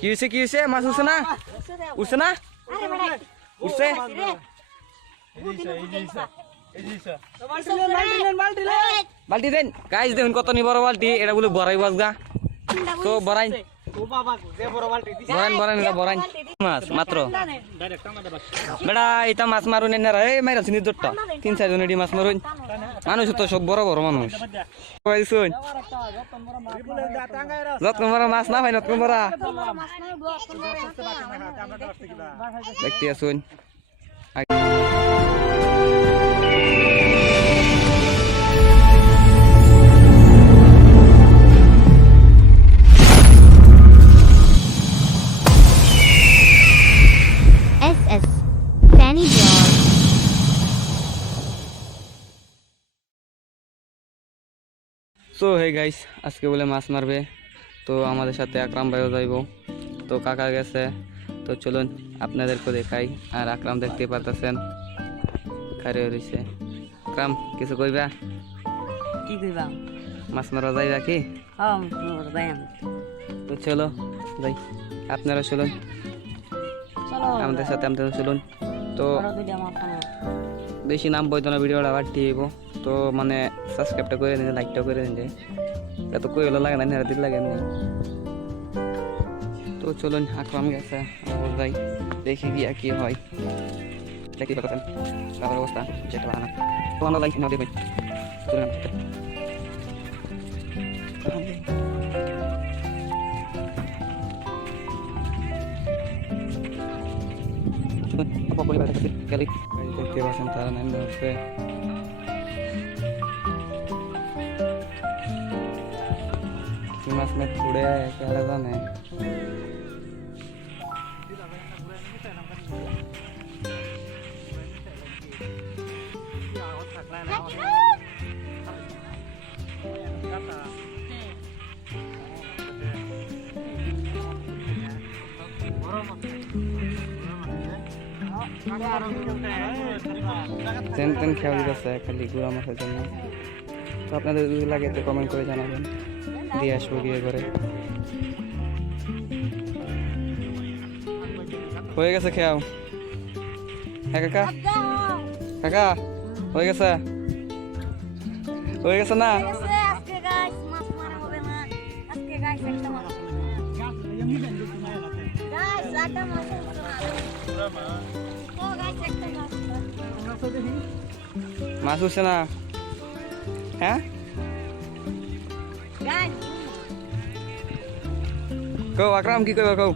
কি হয়েছে মাছ উঠছে না উঠছে বালতি দেন গাইজ দেখুন কত নি বড় বালতি এটা বলে বড়াই বাস গা তো বড়াই বড়াই মাছ মাত্র বেড়া এটা মাছ মারুন এনারা এই মাইরা চিনি জোরটা 3-4 জন এটি মাছ মারুন মানুষ তো সব বড় বড় মানুষ যত্ন বড় মাছ না ভাই যত্ন বড় দেখতে আসুন সো হে গাইস আজকে বলে মাছ মারবে তো আমাদের সাথে আকরাম ভাইও যাইব তো কাকা গেছে তো চলুন আপনাদেরকে দেখাই আর আকরাম দেখতে পারতেছেন খারে রইছে আকরাম কিছু কইবা কি কইবা মাছ মারা যাইবা কি যাইম তো চলো যাই আপনারা চলুন চলো আমাদের সাথে আপনারা চলুন তো বেশি নাম বইতো না ভিডিওটা আবার দিব তো মানে সাবস্ক্রাইবটা করে দিন লাইকটা করে দিন যে এত কই হলো লাগে না নেড়া দিতে লাগে না তো চলুন আকরাম গেছে আমরা যাই দেখি গিয়া কি হয় দেখি পাচ্ছেন খাবার অবস্থা যেটা বানা তো আমরা লাইক না দেখুন চলুন apa boleh baca kali দেখতে পাচ্ছেন তারা নেমে উঠছে মাছ में थोड़े क्या लगा मैं তেন খেয়াল দিতেছে খালি গুড়া মাছের জন্য তো আপনাদের যদি লাগে তো কমেন্ট করে জানাবেন দিয়ে আসবো গিয়ে করে হয়ে গেছে খেয়াও হ্যাঁ কাকা কাকা হয়ে গেছে না মাছ উঠছে না হ্যাঁ কও আকরাম কি কইবা কও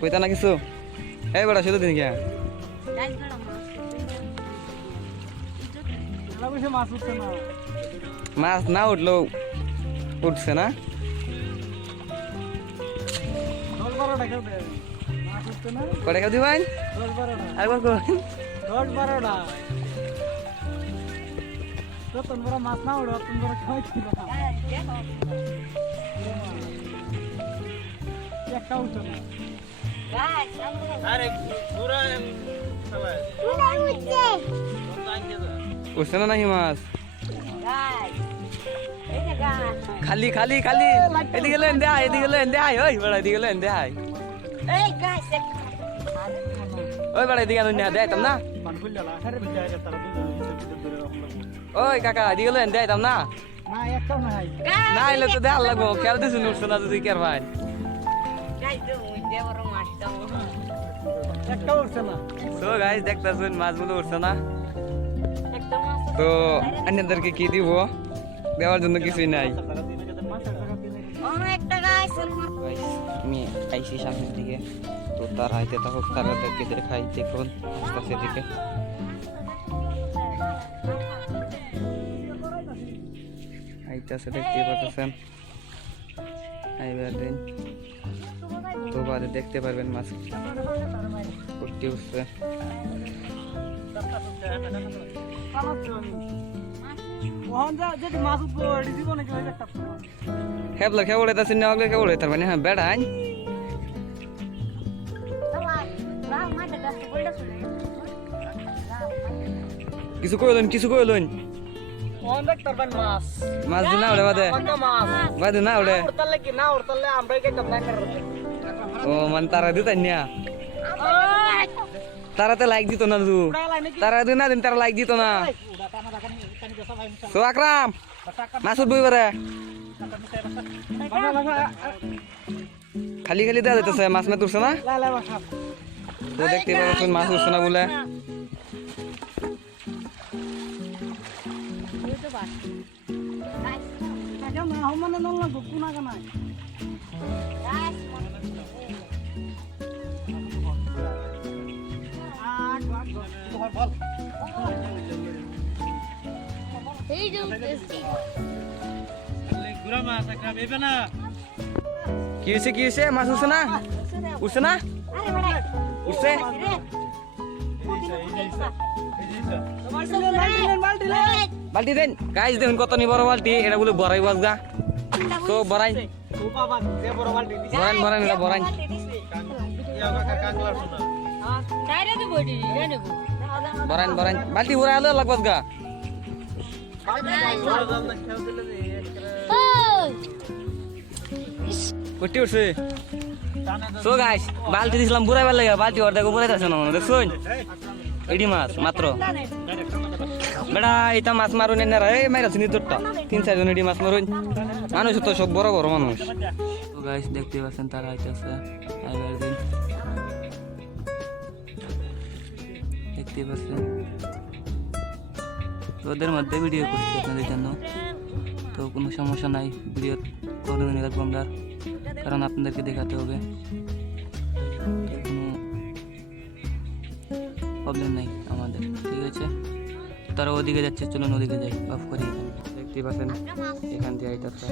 কইতা না কিছু এই বড় শুধু দিন কি মাছ না উঠলো উঠছে না কটা কেউ দিবেন একবার করবেন 10-12টা তোমরা মাছ না উড়ো তোমরা খাইছিল একটা উঠো না আরে পুরো উঠছে না নাকি মাছ খালি খালি খালি এদিকে লেন দে আয় ওই বড় এদিকে লেন দে আয় ওই বড় এদিকে লেন দে আইতাম না ওই কাকা এদিকে লেন দে আইতাম না না এলে তো দেখার লাগবো খেয়াল দিছুন উঠছে না যদি কের ভাই তো গাইস দেখতেছেন মাছগুলো উঠছে না তো আপনাদেরকে কি দিব দেওয়ার জন্য কিছুই নাই আমি আইসি সামনের দিকে তো তার হাইতে থাকুক তাদেরকে দেখাই দেখুন আস্তে দিকে আইতাছে দেখতে পাচ্ছেন দিন তো বাদে দেখতে পারবেন মাছ উঠতে উঠছে খেবলা খেবলে তাছে না হলে খেবলে তার মানে হ্যাঁ বেড়াই কিছু কইলেন কোন দেখতার বান মাছ মাছ দিন না ওড়ে বাদে কোনটা মাছ বাদে না ওড়ে উড়তালে কি না উড়তালে আমরাই কে কম না করব ও মানে তারা দিতেন না তারাতে লাইক দিত না তু তারা দিন না দিন তারা লাইক দিত না উড়া টানা রাখান কানি গসা ভাই তো আকরাম মাছ উঠবই পারে খালি খালি দেওয়া যেতেছে মাছ না তুলছে না লা লা বাসা তো দেখতে পাচ্ছেন মাছ উঠছে না বলে কাকা না হমানে নল না গুকুনা কানা কি হয়েছে মাছ উঠছে না উঠছে না উঠছে বালতি দেন গাইজ দেখুন কত নি বড় বালতি এটা বলে বড়াই বাজগা তো বড়াই ও বাবা যে বড় বালতি দিছে বড়াই বড়াই এটা বড়াই বড়াই বড়াই বালতি বড়াই আলো লাগবাস গা কটি উঠছে সো গাইস বালতি দিছিলাম বুড়াই ভাল লাগে বালতি ওর দেখো বুড়াই আছে না দেখছুন এডি মাছ মাত্র বেড়া এটা মাছ মারুন এনে রে মাইরাছ নি তোরটা 3-4 জন এডি মাছ মারুন মানুষ তো সব বড় বড় মানুষ তো গাইস দেখতে পাচ্ছেন তারা আইতাছে আইবার দিন দেখতে পাচ্ছেন ওদের মধ্যে ভিডিও করছি আপনাদের জন্য তো কোনো সমস্যা নাই ভিডিও করে নিয়ে রাখবো আমরা কারণ আপনাদেরকে দেখাতে হবে কোনো প্রবলেম নাই আমাদের ঠিক আছে তারা ওদিকে যাচ্ছে চলুন ওদিকে যাই অফ করি দেখতে পাচ্ছেন এখান দিয়ে আইতাছে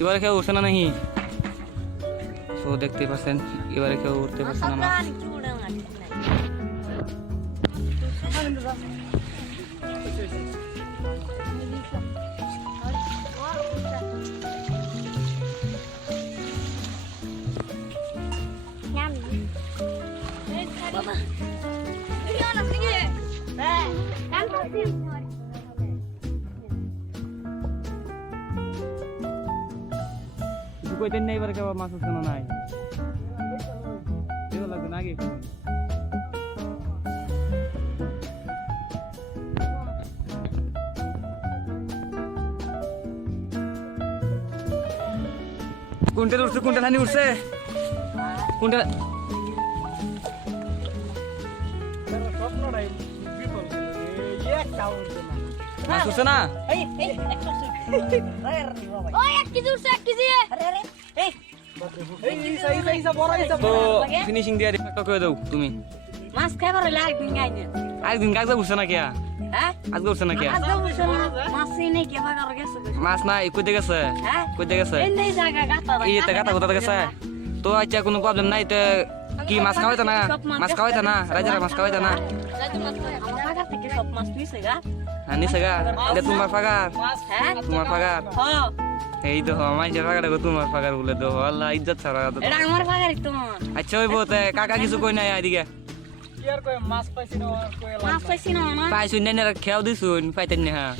এবারে কেউ উঠছে না নাকি তো দেখতে পাচ্ছেন এবারে কেউ উঠতে পারছে না মাছ কিছু কইতেন না এবারে কেউ মাছ উঠছে না নাই এগুলো লাগবে না আগে কোনটা উঠছে কোনটা ধানি উঠছে কোনটা স্বপ্নটাই বিফল এক টাউন মাছ উঠছে না তো ফিনিশিং দিয়ে একটা করে দাও তুমি মাছ খাইবার হইলে একদিন গাইনে আজদিন কাজে উঠছে না কিয়া হ্যাঁ আজকে উঠছে না কিয়া আজকে বলছো না মাছই নেই কে ভাগার গেছে মাছ নাই কইতে গেছে হ্যাঁ কইতে গেছে এই জায়গা গাতা এই এটা গাতা কোথা গেছে তো আচ্ছা কোনো প্রবলেম নাই তো কি মাছ খাওয়াইতা না মাছ খাওয়াইতা না রাজারা মাছ খাওয়াইতা না আমার ভাগার থেকে সব মাছ নিছে গা হ্যাঁ নিছে গা এটা তোমার ফাগার হ্যাঁ তোমার ফাগার হ্যাঁ এই তো আমার ফাগার তোমার ফাগার বলে তো আল্লাহ ইজ্জত ছাড়া এটা আমার ভাগারই তোমার আচ্ছা ওই বলতে কাকা কিছু কই নাই এদিকে কি আর কই মাছ পাইছি না আর কই মাছ পাইছি না না পাইছুন নাই না খেয়াও দিছুন পাইতেন না হ্যাঁ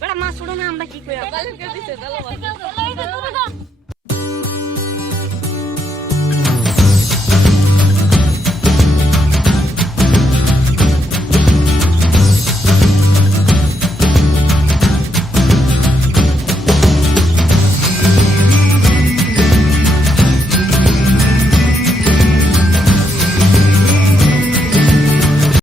বেটা মাছ উড়ে না আমরা কি কই